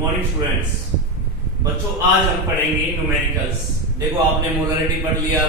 Morning students. बच्चों आज हम पढ़ेंगे न्यूमेरिकल्स। देखो आपने मोलरिटी पढ़ लिया,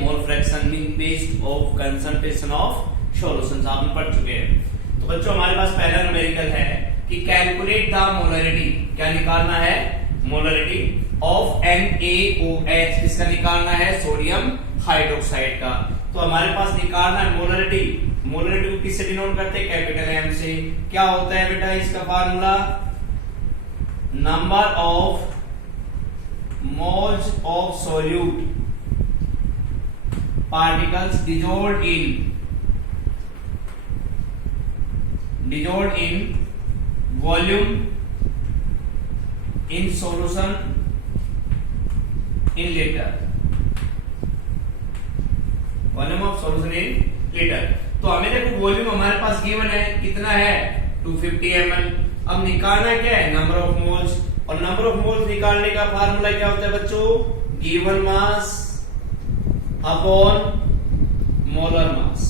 mole fraction mean based of concentration of solutions आपने पढ़ चुके हैं। तो बच्चों हमारे पास पहला न्यूमेरिकल है कि कैलकुलेट द मोलरिटी। क्या निकालना है? Molarity of NaOH। किसका निकालना है? सोडियम हाइड्रोक्साइड का। तो हमारे पास निकालना है मोलरिटी को किससे डिनोट करते हैं? कैपिटल M से। क्या होता है बेटा इसका formula? Number of moles of solute particles dissolve in volume in solution in litre. Volume of solution in litre. तो हमें देखो वॉल्यूम हमारे पास गिवन है, कितना है? 250 ml। अब निकालना क्या है? Number of moles. और नंबर ऑफ मोल्स निकालने का फार्मूला क्या होता है बच्चों? Given mass upon molar mass.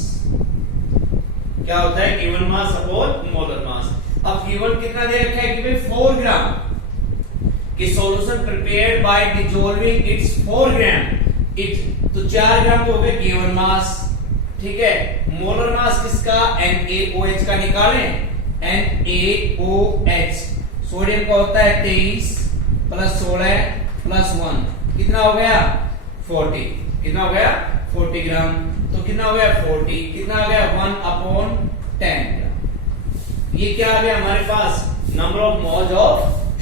क्या होता है? Given mass upon molar mass. अब गिवन कितना दे रखा है? गिवन 4 ग्राम कि solution prepared by dissolving it's 4 gram it. तो 4 ग्राम तो हो गए गिवन मास, ठीक है। मोलर मास किसका? NaOH का निकालें। NaOH सोडियम का होता है 23 प्लस 16 प्लस 1 कितना हो गया? 40। कितना हो गया? 40 ग्राम। तो कितना हो गया? 40। कितना आ गया? 1/10 ग्राम। ये क्या आ गया हमारे पास? Number of moles of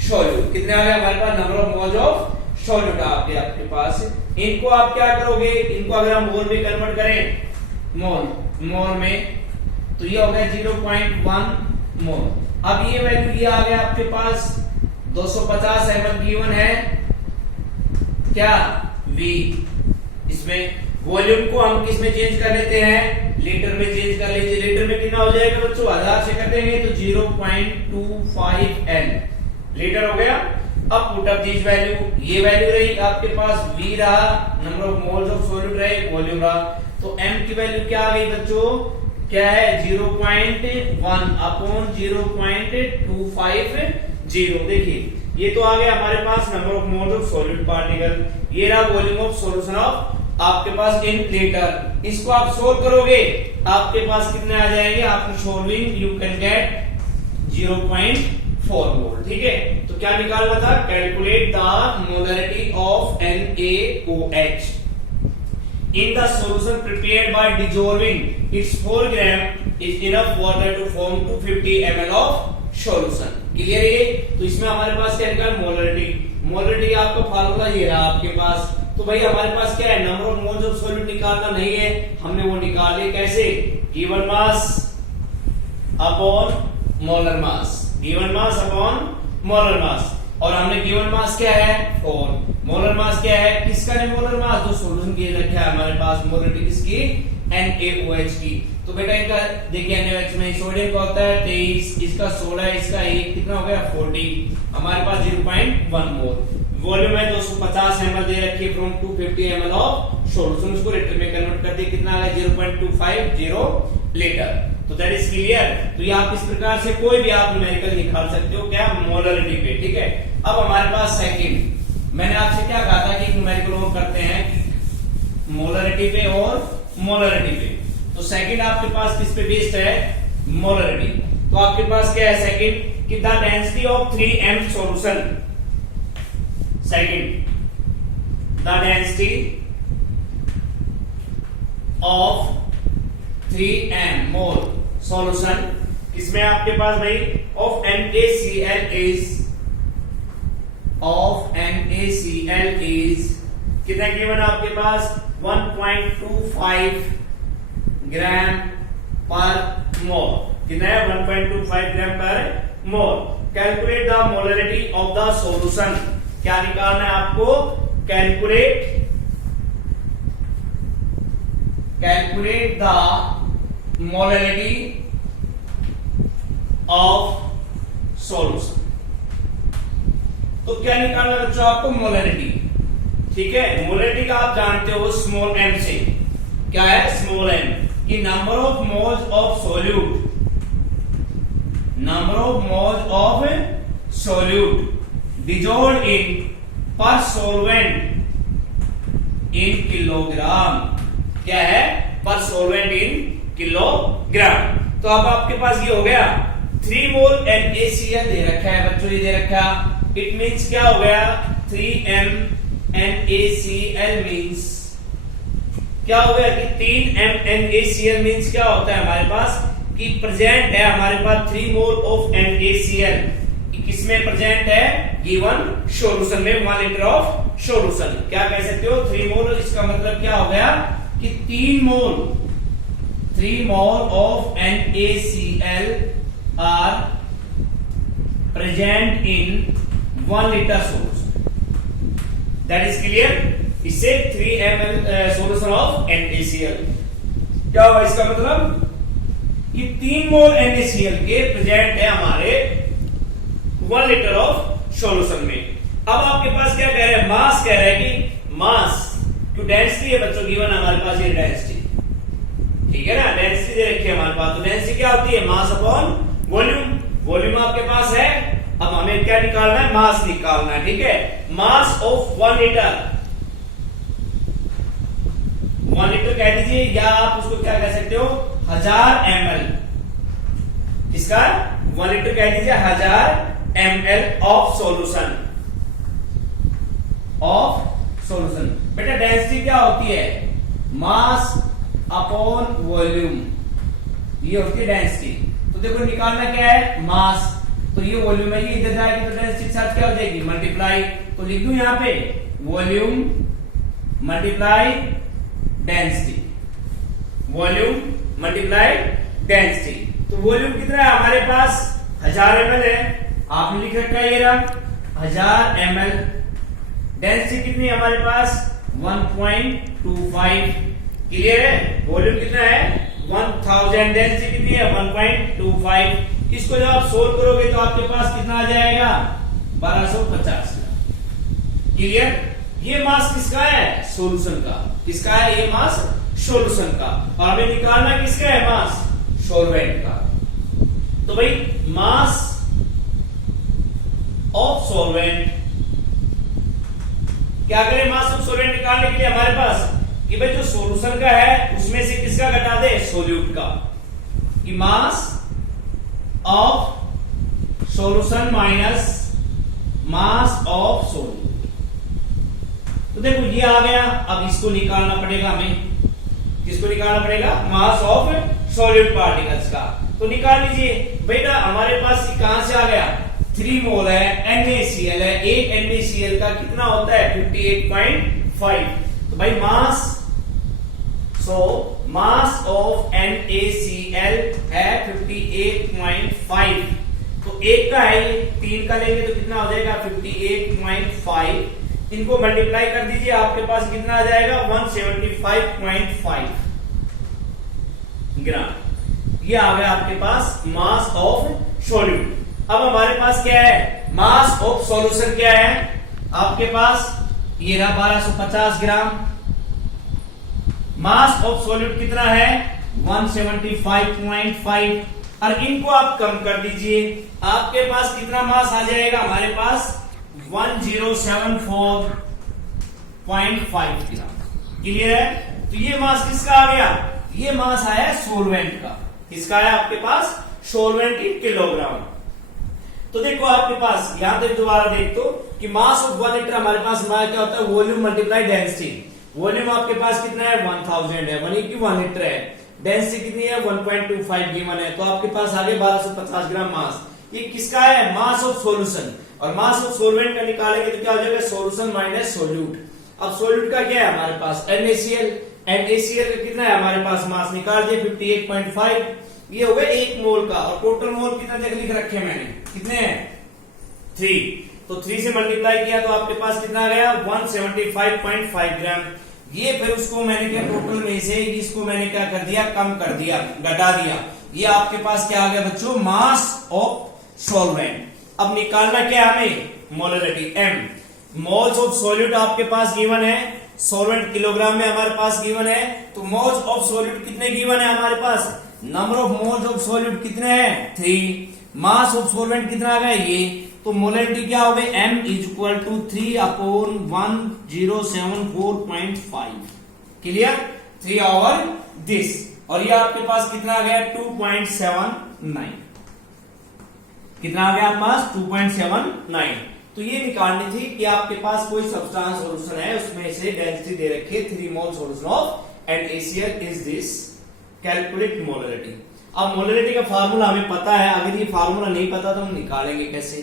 solute. कितने आ गया हमारे पास? Number of moles of solute आपके पास। इनको आप क्या करोगे? इनको अगर हम मोल में कन्वर्ट करें, मोल में, तो ये हो गया 0.1 मोल। अब ये वैल्यू ये आ गया आपके पास 250 ml गिवन है। क्या? V। इसमें वॉल्यूम को हम किस में चेंज कर लेते हैं? लीटर में चेंज कर लीजिए। लीटर में कितना हो जाएगा बच्चों? 1000 से कर देंगे तो 0.25 L लीटर हो गया। अब पुट अप दिस वैल्यू। ये वैल्यू रही आपके पास, V रहा, number of moles of solute रहे, वॉल्यूम रहा। तो M की वैल्यू क्या आ गई बच्चों? क्या है? 0.1 अपॉन 0.250। देखिए ये तो आ गया हमारे पास number of moles of solute particle. ये रहा वॉल्यूम ऑफ सॉल्यूशन ऑफ आपके पास इन लीटर। इसको आप सोल्व करोगे, आपके पास कितने आ जाएंगे? आपको सोल्विंग यू कैन गेट 0.4 मोल। ठीक है। तो क्या निकालना था? Calculate the molarity of NaOH in the solution prepared by dissolving its 4 gram is enough water to form 250 ml of solution। Clear है? तो इसमें हमारे पास क्या निकाल? मोलरिटी आपका फार्मूला ये रहा आपके पास। तो भाई हमारे पास क्या है? Number of moles of solute निकालना नहीं है, हमने वो निकाल लिया। कैसे? Given mass upon molar mass. Given mass upon molar mass. और हमने गिवन मास क्या है? 4। मोलर मास क्या है? किसका है मोलर मास? जो सॉल्यूशन के रखा है हमारे पास। मोलरिटी किसकी? NaOH की। तो बेटा इनका देखिए NaOH में सोडियम का होता है 23, इसका 16, इसका 1, कितना हो गया? 40। हमारे पास 0.1 मोल। वॉल्यूम है 250 ml दे रखी है फ्रॉम 250 ml ऑफ सॉल्यूशन। उसको लीटर में कन्वर्ट कर दिए, कितना आ गया? 0.250 लीटर। तो दैट इज क्लियर। तो ये आप इस प्रकार से कोई भी आप न्यूमेरिकल निकाल सकते हो। क्या? मोलरिटी पे। ठीक है। अब हमारे पास सेकंड, मैंने आपसे क्या कहा था कि न्यूमेरिकल हम करते हैं मोलरिटी पे और मोलरिटी पे। तो सेकंड आपके पास किस पे बेस्ड है? मोलरिटी। तो आपके पास क्या है सेकंड? कि the density of 3M solution. Second, the density of 3M mole solution किसमें आपके पास भाई? ऑफ NaCl is कितना गिवन आपके पास? 1.25 ग्राम पर मोल। कितना है? 1.25 ग्राम पर mole. Calculate the molarity of the solution. क्या निकालना है आपको? Calculate the molarity of solution. तो क्या निकालना बच्चों आपको? मोलरिटी। ठीक है। मोलरिटी का आप जानते हो स्मॉल m से। क्या है? Small m। कि number of moles of solute, number of moles of solute dissolved in per solvent in kilogram. क्या है? पर solvent in किलोग्राम। तो अब आपके पास ये हो गया 3 मोल NaCl दे रखा है बच्चों, ये दे रखा। इट मींस क्या हो गया? 3m NaCl मींस क्या हो गया कि 3m NaCl मींस क्या होता है हमारे पास कि प्रेजेंट है हमारे पास 3 मोल ऑफ NaCl। किसमें प्रेजेंट है? गिवन सॉल्यूशन में, 1 लीटर ऑफ सॉल्यूशन। क्या कह सकते हो? 3 मोल। इसका मतलब क्या हो गया कि 3 mole of NaCl are present in 1 litre solution. That is clear? इससे 3 ml सॉल्यूशन ऑफ NaCl क्या होगा? इसका मतलब कि 3 मोल NaCl के प्रेजेंट है हमारे 1 लीटर ऑफ सॉल्यूशन में। अब आपके पास क्या कह रहे हैं? मास कह रहे हैं कि मास क्यों डेंसिटी है बच्चों गिवन हमारे पास, ये डेंसिटी, ठीक है ना? डेंसिटी दे रखी है हमारे पास। तो डेंसिटी क्या होती है? Mass upon volume. वॉल्यूम आपके पास है। अब हमें क्या निकालना है? मास निकालना है, ठीक है? मास ऑफ 1 लीटर, 1 लीटर कह दीजिए, या आप उसको क्या कह सकते हो? 1000 ml। इसका 1 लीटर कह दीजिए 1000 ml ऑफ सॉल्यूशन। बेटा डेंसिटी क्या होती है? मास अपॉन वॉल्यूम, ये होती है डेंसिटी। तो देखो निकालना क्या है? मास। तो ये वॉल्यूम है, ये इधर जाएगी तो डेंसिटी के साथ क्या हो जाएगी? मल्टीप्लाई। तो लिख दूं यहां पे volume multiply density, volume multiply density. तो वॉल्यूम कितना है हमारे पास? 1000 ml है, आपने लिख रखा है ये रहा 1000 ml। डेंसिटी कितनी है हमारे पास? 1.25। क्लियर है? वॉल्यूम कितना है? 1000। डेंसिटी कितनी है? 1.25। इसको जब आप सोल्व करोगे तो आपके पास कितना आ जाएगा? 1250। क्लियर? ये मास किसका है? सॉल्यूशन का। किसका है ये मास? सॉल्यूशन का। और हमें निकालना किसका है? मास सॉल्वेंट का। तो भाई मास ऑफ सॉल्वेंट, क्या करें? मास ऑफ सॉल्वेंट निकालने के लिए हमारे पास कि भाई जो सॉल्यूशन का है उसमें से किसका घटा दे? सोल्यूट का। कि mass of solution minus mass of solute. तो देखो ये आ गया। अब इसको निकालना पड़ेगा हमें। किसको निकालना पड़ेगा? मास ऑफ सॉलिड पार्टिकल्स का। तो निकाल लीजिए बेटा। हमारे पास कहां से आ गया? 3 मोल है, NaCl है। एक NaCl का कितना होता है? 58.5। तो भाई मास, मास ऑफ NaCl है 58.5। तो एक का है, 3 का लेंगे तो कितना हो जाएगा? 58.5। इनको मल्टीप्लाई कर दीजिए, आपके पास कितना आ जाएगा? 175.5 ग्राम। ये आ गया आपके पास मास ऑफ सॉल्यूट। अब हमारे पास क्या है? मास ऑफ सॉल्यूशन क्या है आपके पास? ये रहा 1250 ग्राम। मास ऑफ सॉल्यूट कितना है? 175.5। और इनको आप कम कर दीजिए, आपके पास कितना मास आ जाएगा? हमारे पास 1074.5 ग्राम। क्लियर है? तो ये मास किसका आ गया? ये मास आया सोलवेंट का। किसका है आपके पास? Solvent in kilogram. तो देखो आपके पास यहां तक दोबारा देख दो कि मास ऑफ 1 लीटर हमारे पास हमारा क्या होता है? Volume multiply density. वॉल्यूम आपके पास कितना है? 1000 है। 1 लीटर है। डेंसिटी कितनी है? 1.25 गिवन है। तो आपके पास आगे 1250 ग्राम मास। ये किसका है? Mass of solution. और मास ऑफ सॉल्वेंट का निकालेंगे तो क्या हो जाएगा? Solution minus solute. अब सोल्यूट का क्या है हमारे पास? NaCl। NaCl का कितना है हमारे पास? मास निकाल दिए 58.5। ये हो गया 1 मोल का। और टोटल मोल कितना लिख रखे मैंने? कितने हैं? 3। तो 3 से मल्टीप्लाई किया तो आपके पास कितना आ गया? 175.5 ग्राम। ये फिर उसको मैंने क्या टोटल में से इसको मैंने क्या कर दिया? कम कर दिया, घटा दिया। ये आपके पास क्या आ गया बच्चों? Mass of solvent. अब निकालना क्या हमें? Molarity M। Moles of solute आपके पास गिवन है, सॉल्वेंट किलोग्राम में हमारे पास गिवन है। तो मोल्स ऑफ सॉल्यूट कितने गिवन है हमारे पास? Number of moles of solute कितने हैं? 3 मास ऑफ सॉल्वेंट कितना आ गया ये, तो मोलरिटी क्या हो गई, m is equal to 3/1074.5। Clear, 3 over this, और ये आपके पास कितना आ गया 2.79, कितना आ गया आपके पास 2.79। तो ये निकालनी थी कि आपके पास कोई सब्सटेंस सॉल्यूशन है, उसमें से डेंसिटी दे रखी है 3 mole solution of NaCl is this, calculate molarity. अब मोलरिटी का फार्मूला हमें पता है, अगर ये फार्मूला नहीं पता तो हम निकालेंगे कैसे,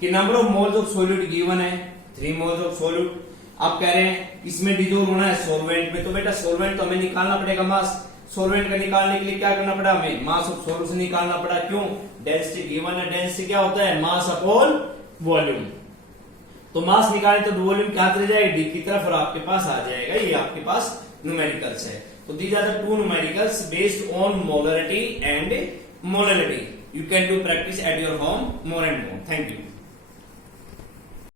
कि number of moles of solute given है 3 मोल्स ऑफ सॉल्यूट, आप कह रहे हैं इसमें डिजोल्व होना है सॉल्वेंट में, तो बेटा सॉल्वेंट तो हमें निकालना पड़ेगा मास, सॉल्वेंट का निकालने के लिए क्या करना पड़ा हमें, मास ऑफ सॉल्यूशन निकालना पड़ा, क्यों, डेंसिटी गिवन है, डेंसिटी क्या होता है मास अपॉन वॉल्यूम, तो मास निकालें तो वॉल्यूम क्या चले जाएगा डी की तरफ, और आपके पास आ जाएगा, ये आपके पास न्यूमेरिकल्स है। तो these are the 2 numericals based on molarity and molarity. You can do practice at your home more and more. Thank you.